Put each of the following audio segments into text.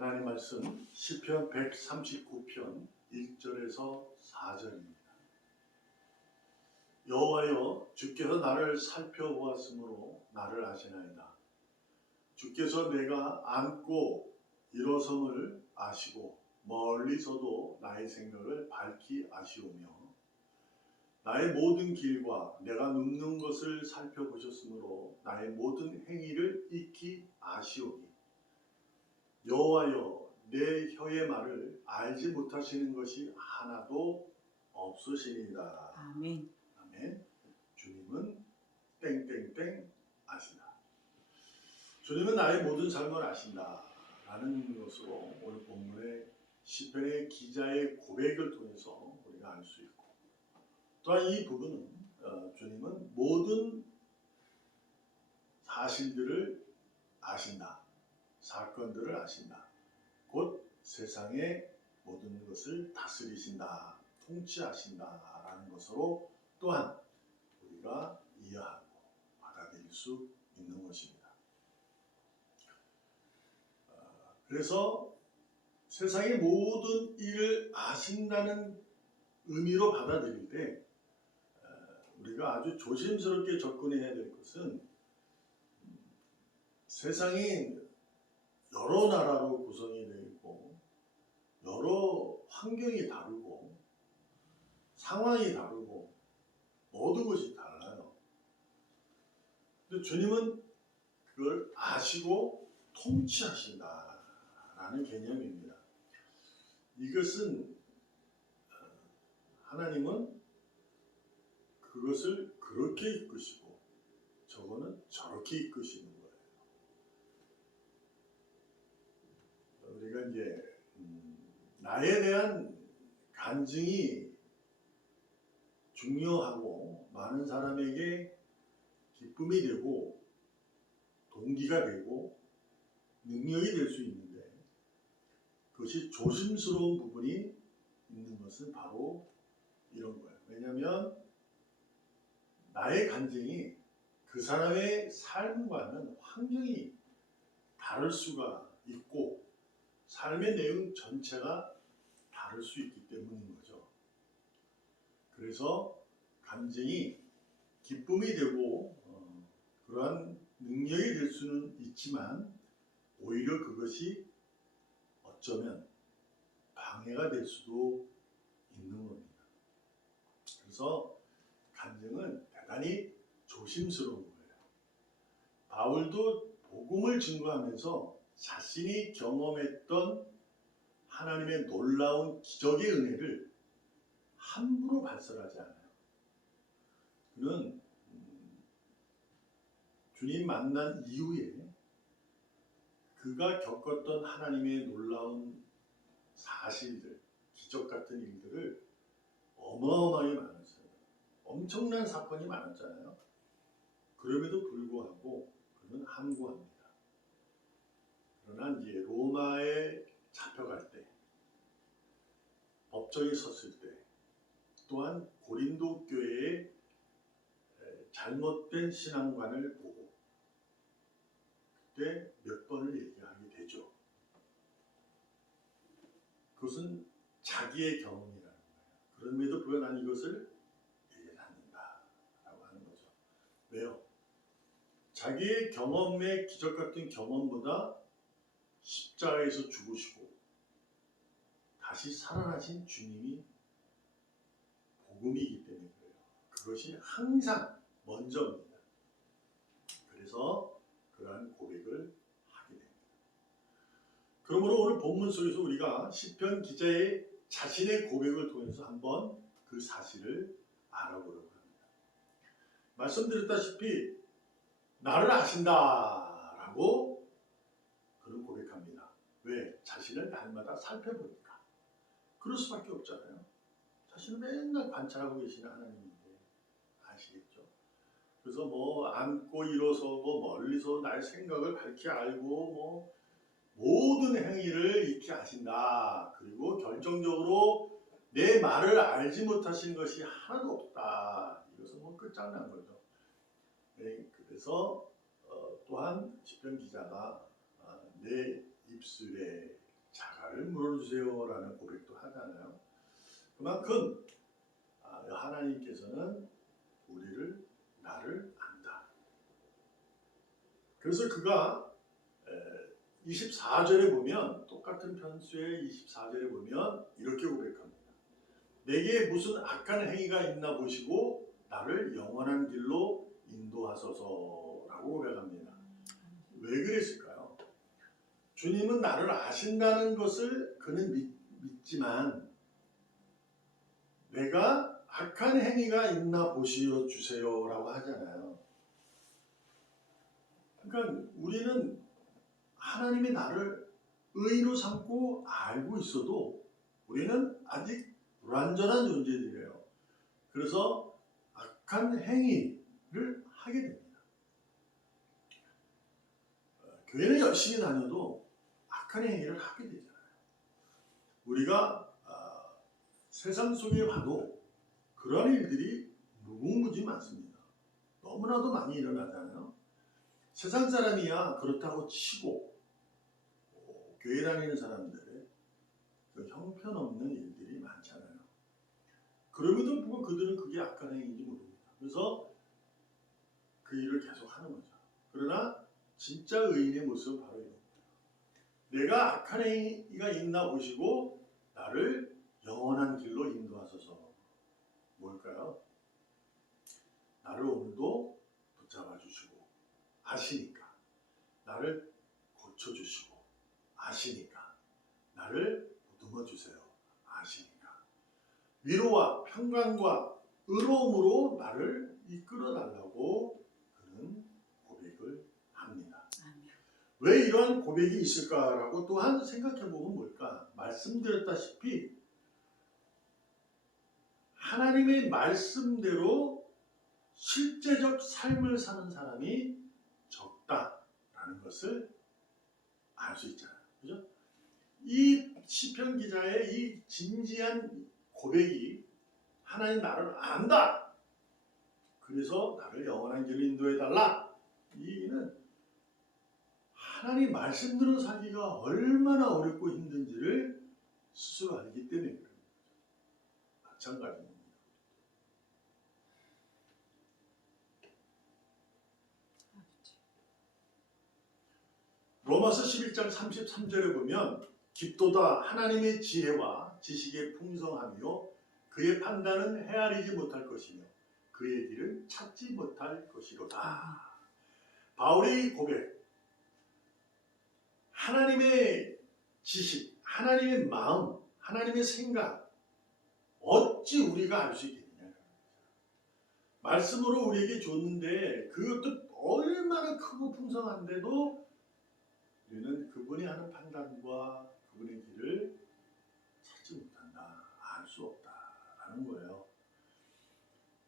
하나님 말씀 시편 139편 1절에서 4절입니다. 여호와여, 주께서 나를 살펴보았으므로 나를 아시나이다. 주께서 내가 앉고 일어섬을 아시고 멀리서도 나의 생각을 밝히 아시오며 나의 모든 길과 내가 눕는 것을 살펴보셨으므로 나의 모든 행위를 익히 아시오니 여호와여, 내 혀의 말을 알지 못하시는 것이 하나도 없으시니이다. 아멘. 아멘. 주님은 땡땡땡 아신다. 주님은 나의 모든 삶을 아신다 라는 것으로 오늘 본문의 시편의 기자의 고백을 통해서 우리가 알 수 있고, 또한 이 부분은 주님은 모든 사실들을 아신다, 사건들을 아신다, 곧 세상의 모든 것을 다스리신다, 통치하신다 라는 것으로 또한 우리가 이해하고 받아들일 수 있는 것입니다. 그래서 세상의 모든 일을 아신다는 의미로 받아들일 때 우리가 아주 조심스럽게 접근해야 될 것은, 세상이 여러 나라로 구성이 되어 있고 여러 환경이 다르고 상황이 다르고 모든 것이 달라요. 근데 주님은 그걸 아시고 통치하신다라는 개념입니다. 이것은 하나님은 그것을 그렇게 이끄시고 저거는 저렇게 이끄시는 거예요. 우리가 이제 나에 대한 간증이 중요하고 많은 사람에게 기쁨이 되고 동기가 되고 능력이 될 수 있는데, 그것이 조심스러운 부분이 있는 것은 바로 이런 거예요. 왜냐하면 나의 간증이 그 사람의 삶과는 환경이 다를 수가 있고 삶의 내용 전체가 다를 수 있기 때문인 거죠. 그래서 간증이 기쁨이 되고 그러한 능력이 될 수는 있지만 오히려 그것이 어쩌면 방해가 될 수도 있는 겁니다. 그래서 간증은 대단히 조심스러운 거예요. 바울도 복음을 증거하면서 자신이 경험했던 하나님의 놀라운 기적의 은혜를 함부로 발설하지 않아요. 그는 주님 만난 이후에 그가 겪었던 하나님의 놀라운 사실들, 기적 같은 일들을 어마어마하게 많았어요. 엄청난 사건이 많았잖아요. 그럼에도 불구하고 그는 함구합니다. 그러나 이제 로마에 잡혀갈 때, 법정에 섰을 때, 또한 고린도 교회의 잘못된 신앙관을 보고 그때 몇 번을 얘기하게 되죠. 그것은 자기의 경험이라는 거예요. 그럼에도 불구하고 난 이것을 얘기하지 않는다라고 하는 거죠. 왜요? 자기의 경험의 기적 같은 경험보다 십자가에서 죽으시고 다시 살아나신 주님이 복음이기 때문에 그래요. 그것이 항상 먼저입니다. 그래서 그러한 고백을 하게 됩니다. 그러므로 오늘 본문 속에서 우리가 시편 기자의 자신의 고백을 통해서 한번 그 사실을 알아보려고 합니다. 말씀드렸다시피 나를 아신다라고 그는 고백합니다. 왜? 자신을 날마다 살펴보니까. 그럴 수밖에 없잖아요. 자신을 맨날 관찰하고 계시는 하나님인데 아시겠죠? 그래서 앉고 일어서고 멀리서 나의 생각을 밝히 알고 모든 행위를 익히 아신다. 그리고 결정적으로 내 말을 알지 못하신 것이 하나도 없다. 이것은 끝장난 거죠. 네, 그래서 또한 시편 기자가 내 입술에 주세요라는 고백도 하잖아요. 그만큼 하나님께서는 나를 안다. 그래서 그가 24절에 보면, 똑같은 편수의 24절에 보면 이렇게 고백합니다. 내게 무슨 악한 행위가 있나 보시고 나를 영원한 길로 인도하소서라고 고백합니다. 왜 그랬을까요? 주님은 나를 아신다는 것을 그는 믿지만 내가 악한 행위가 있나 보시어 주세요라고 하잖아요. 그러니까 우리는 하나님이 나를 의인으로 삼고 알고 있어도 우리는 아직 불완전한 존재들이에요. 그래서 악한 행위를 하게 됩니다. 교회는 열심히 다녀도 악한 행위를 하게 되잖아요. 우리가 세상 속에 봐도 그런 일들이 무궁무진 많습니다. 너무나도 많이 일어나잖아요. 세상 사람이야 그렇다고 치고 교회 다니는 사람들의 그 형편없는 일들이 많잖아요. 그럼에도 불구하고 그들은 그게 악한 행위인지 모릅니다. 그래서 그 일을 계속 하는 거죠. 그러나 진짜 의인의 모습은 바로 이겁니다. 내가 악한 행위가 있나 보시고 나를 영원한 길로 인도하소서. 뭘까요? 나를 오늘도 붙잡아 주시고 아시니까, 나를 고쳐주시고 아시니까, 나를 보듬어 주세요. 아시니까, 위로와 평강과 의로움으로 나를 이끌어 달라고 그는 고백을 합니다. 왜 이러한 고백이 있을까라고 또한 생각해 보면 뭘까? 말씀드렸다시피 하나님의 말씀대로 실제적 삶을 사는 사람이 적다라는 것을 알 수 있잖아요. 그죠? 이 시편 기자의 이 진지한 고백이 하나님 나를 안다. 그래서 나를 영원한 길로 인도해달라. 이 얘기는 하나님 말씀대로 살기가 얼마나 어렵고 힘든지를 스스로 알기 때문에 그런 거죠. 마찬가지입니다. 로마서 11장 33절에 보면 깊도다 하나님의 지혜와 지식의 풍성함이요 그의 판단은 헤아리지 못할 것이며 그의 길은 찾지 못할 것이로다. 바울의 고백, 하나님의 지식, 하나님의 마음, 하나님의 생각 어찌 우리가 알 수 있겠느냐. 말씀으로 우리에게 줬는데 그것도 얼마나 크고 풍성한데도 우리는 그분이 하는 판단과 그분의 길을 찾지 못한다, 알 수 없다라는 거예요.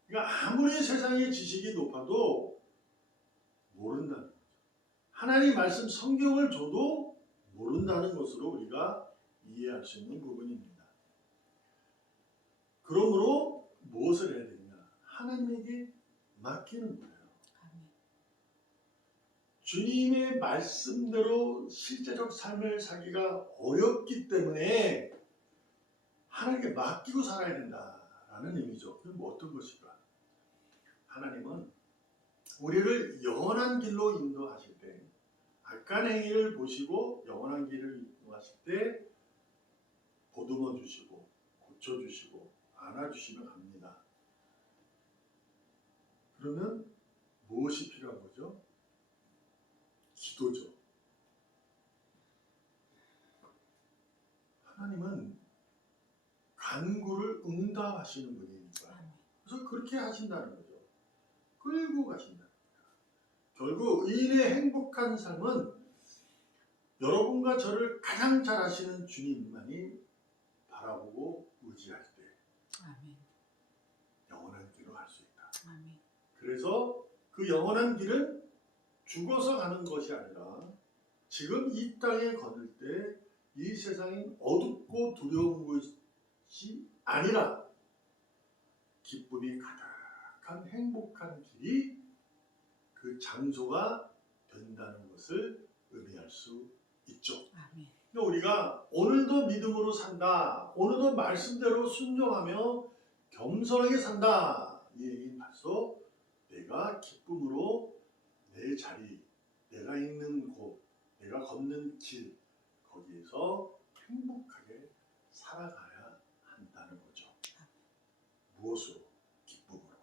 그러니까 아무리 세상의 지식이 높아도 모른다는 거죠. 하나님 말씀 성경을 줘도 모른다는 것으로 우리가 이해할 수 있는 부분입니다. 그러므로 무엇을 해야 되냐? 하나님에게 맡기는 거예요. 주님의 말씀대로 실제적 삶을 살기가 어렵기 때문에 하나님께 맡기고 살아야 된다라는 의미죠. 그럼 뭐 어떤 것일까? 하나님은 우리를 영원한 길로 인도하실 때, 악한 행위를 보시고 영원한 길을 인도하실 때 보듬어 주시고 고쳐주시고 안아주시며 갑니다. 그러면 무엇이 필요한 거죠? 기도죠. 하나님은 간구를 응답하시는 분이니까요. 그래서 그렇게 하신다는 거죠. 끌고 가신다는 거죠. 결국 의인의 행복한 삶은 여러분과 저를 가장 잘 아시는 주님만이 바라보고 의지할 때 영원한 길로 갈 수 있다. 그래서 그 영원한 길은 죽어서 가는 것이 아니라 지금 이 땅에 걸을 때 이 세상이 어둡고 두려운 것이 아니라 기쁨이 가득한 행복한 길이 그 장소가 된다는 것을 의미할 수 있죠. 그러니까 우리가 오늘도 믿음으로 산다. 오늘도 말씀대로 순종하며 겸손하게 산다. 이 얘기는 벌써 내가 기쁨으로 내 자리, 내가 있는 곳, 내가 걷는 길, 거기에서 행복하게 살아가야 한다는 거죠. 무엇으로? 기쁨으로.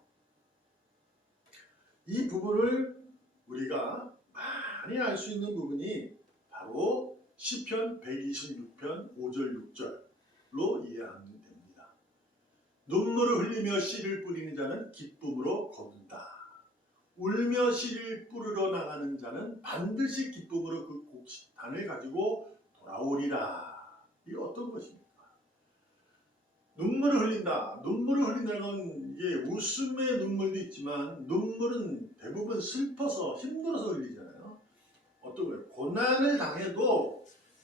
이 부분을 우리가 많이 알 수 있는 부분이 바로 시편 126편 5절 6절로 이해하면 됩니다. 눈물을 흘리며 씨를 뿌리는 자는 기쁨으로 거둔다. 울며 씨를 뿌리러 나가는 자는 반드시 기쁨으로 그 곡식단을 가지고 돌아오리라. 이게 어떤 것입니까? 눈물을 흘린다. 눈물을 흘린다는 건 이게 웃음의 눈물도 있지만 눈물은 대부분 슬퍼서 힘들어서 흘리잖아요. 어떤 거예요? 고난을 당해도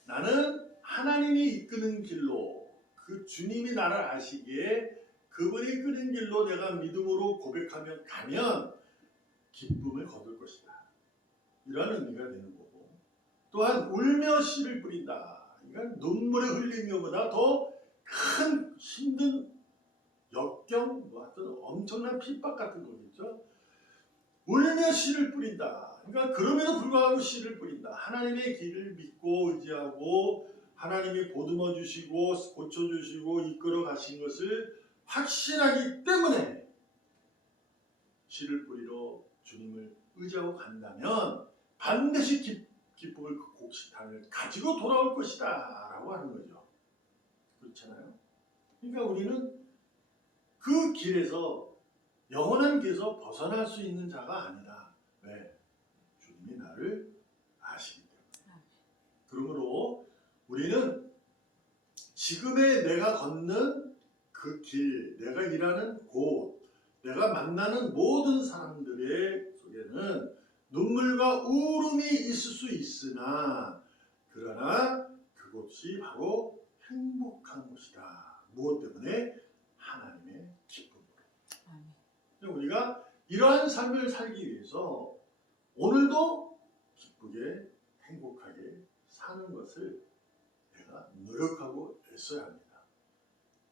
나는 하나님이 이끄는 길로 그 주님이 나를 아시기에 그분이 이끄는 길로 내가 믿음으로 고백하며 가면 기쁨을 거둘 것이다. 이런 의미가 되는 거고 또한 울며 씨를 뿌린다. 그러니까 눈물의 흘림보다 더 큰 힘든 역경, 하여튼 엄청난 핍박 같은 거겠죠. 울며 씨를 뿌린다. 그러니까 그럼에도 불구하고 씨를 뿌린다. 하나님의 길을 믿고 의지하고 하나님이 보듬어 주시고 고쳐 주시고 이끌어 가신 것을 확신하기 때문에 씨를 뿌리러 주님을 의지하고 간다면 반드시 기쁨을 그 곡식단을 가지고 돌아올 것이다 라고 하는 거죠. 그렇잖아요. 그러니까 우리는 그 길에서 영원한 길에서 벗어날 수 있는 자가 아니다. 왜? 주님이 나를 아시기 때문에. 그러므로 우리는 지금의 내가 걷는 그 길, 내가 일하는 곳, 내가 만나는 모든 사람들의 속에는 눈물과 울음이 있을 수 있으나 그러나 그것이 바로 행복한 것이다. 무엇 때문에? 하나님의 기쁨으로. 우리가 이러한 삶을 살기 위해서 오늘도 기쁘게 행복하게 사는 것을 내가 노력하고 애써야 합니다.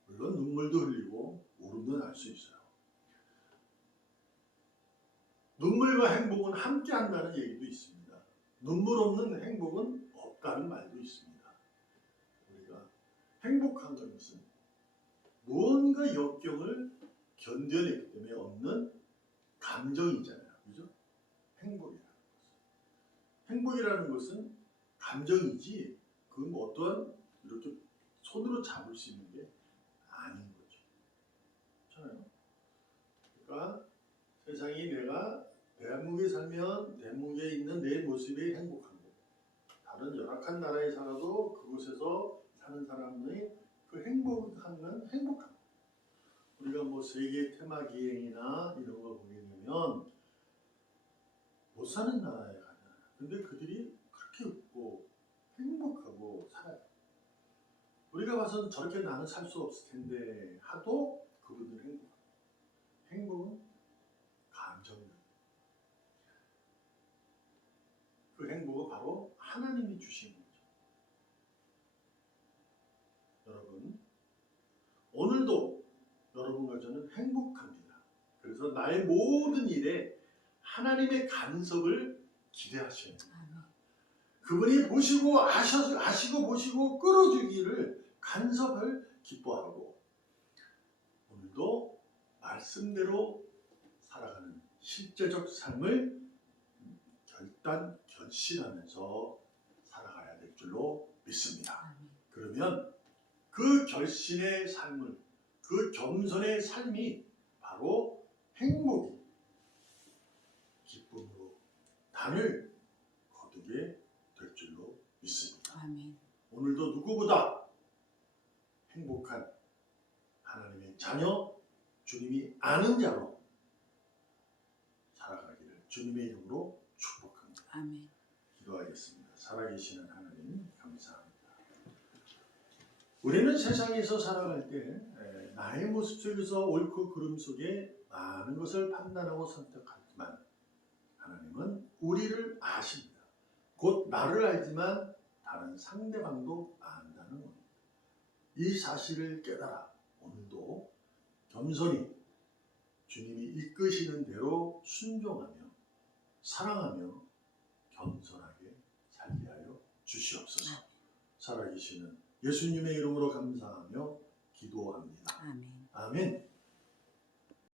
물론 눈물도 흘리고 울음도 날 수 있어요. 눈물과 행복은 함께 한다는 얘기도 있습니다. 눈물 없는 행복은 없다는 말도 있습니다. 우리가 행복한 것은 무언가 역경을 견뎌냈기 때문에 얻는 감정이잖아요. 그죠? 행복이라는 것은 감정이지 그건 뭐 어떠한 이렇게 손으로 잡을 수 있는 게 아닌 거죠. 그렇잖아요. 그러니까 세상이 내가 대한민국에 살면 대한민국에 있는 내 모습이 행복한 거고 다른 열악한 나라에 살아도 그곳에서 사는 사람의 그 행복한 건 행복한 거예요. 우리가 뭐 세계 테마 기행이나 이런 거 보게 되면 못 사는 나라에 가잖아요. 근데 그들이 그렇게 웃고 행복하고 살아요. 우리가 봐서는 저렇게 나는 살 수 없을 텐데 하도 그분들은 행복해요. 행복은 감정이에요. 그 행복은 바로 하나님이 주신 거죠. 여러분, 오늘도 여러분과 저는 행복합니다. 그래서 나의 모든 일에 하나님의 간섭을 기대하셔야 됩니다. 그분이 보시고 아시고 보시고 끌어주기를 간섭을 기뻐하고 오늘도 말씀대로 살아가는 실제적 삶을 결실하면서 살아가야 될 줄로 믿습니다. 그러면 그 결신의 삶을 그 겸손의 삶이 바로 행복이 기쁨으로 단을 거두게 될 줄로 믿습니다. 아멘. 오늘도 누구보다 행복한 하나님의 자녀, 주님이 아는 자로 살아가기를 주님의 이름으로 축복합니다. 아멘. 기도하겠습니다. 살아계시는 하나님 감사합니다. 우리는 세상에서 살아갈 때 나의 모습 속에서 옳고 그름 속에 많은 것을 판단하고 선택하지만 하나님은 우리를 아십니다. 곧 나를 알지만 다른 상대방도 아는 이 사실을 깨달아 오늘도 겸손히 주님이 이끄시는 대로 순종하며 사랑하며 겸손하게 살게 하여 주시옵소서. 살아계시는 예수님의 이름으로 감사하며 기도합니다. 아멘. 아멘.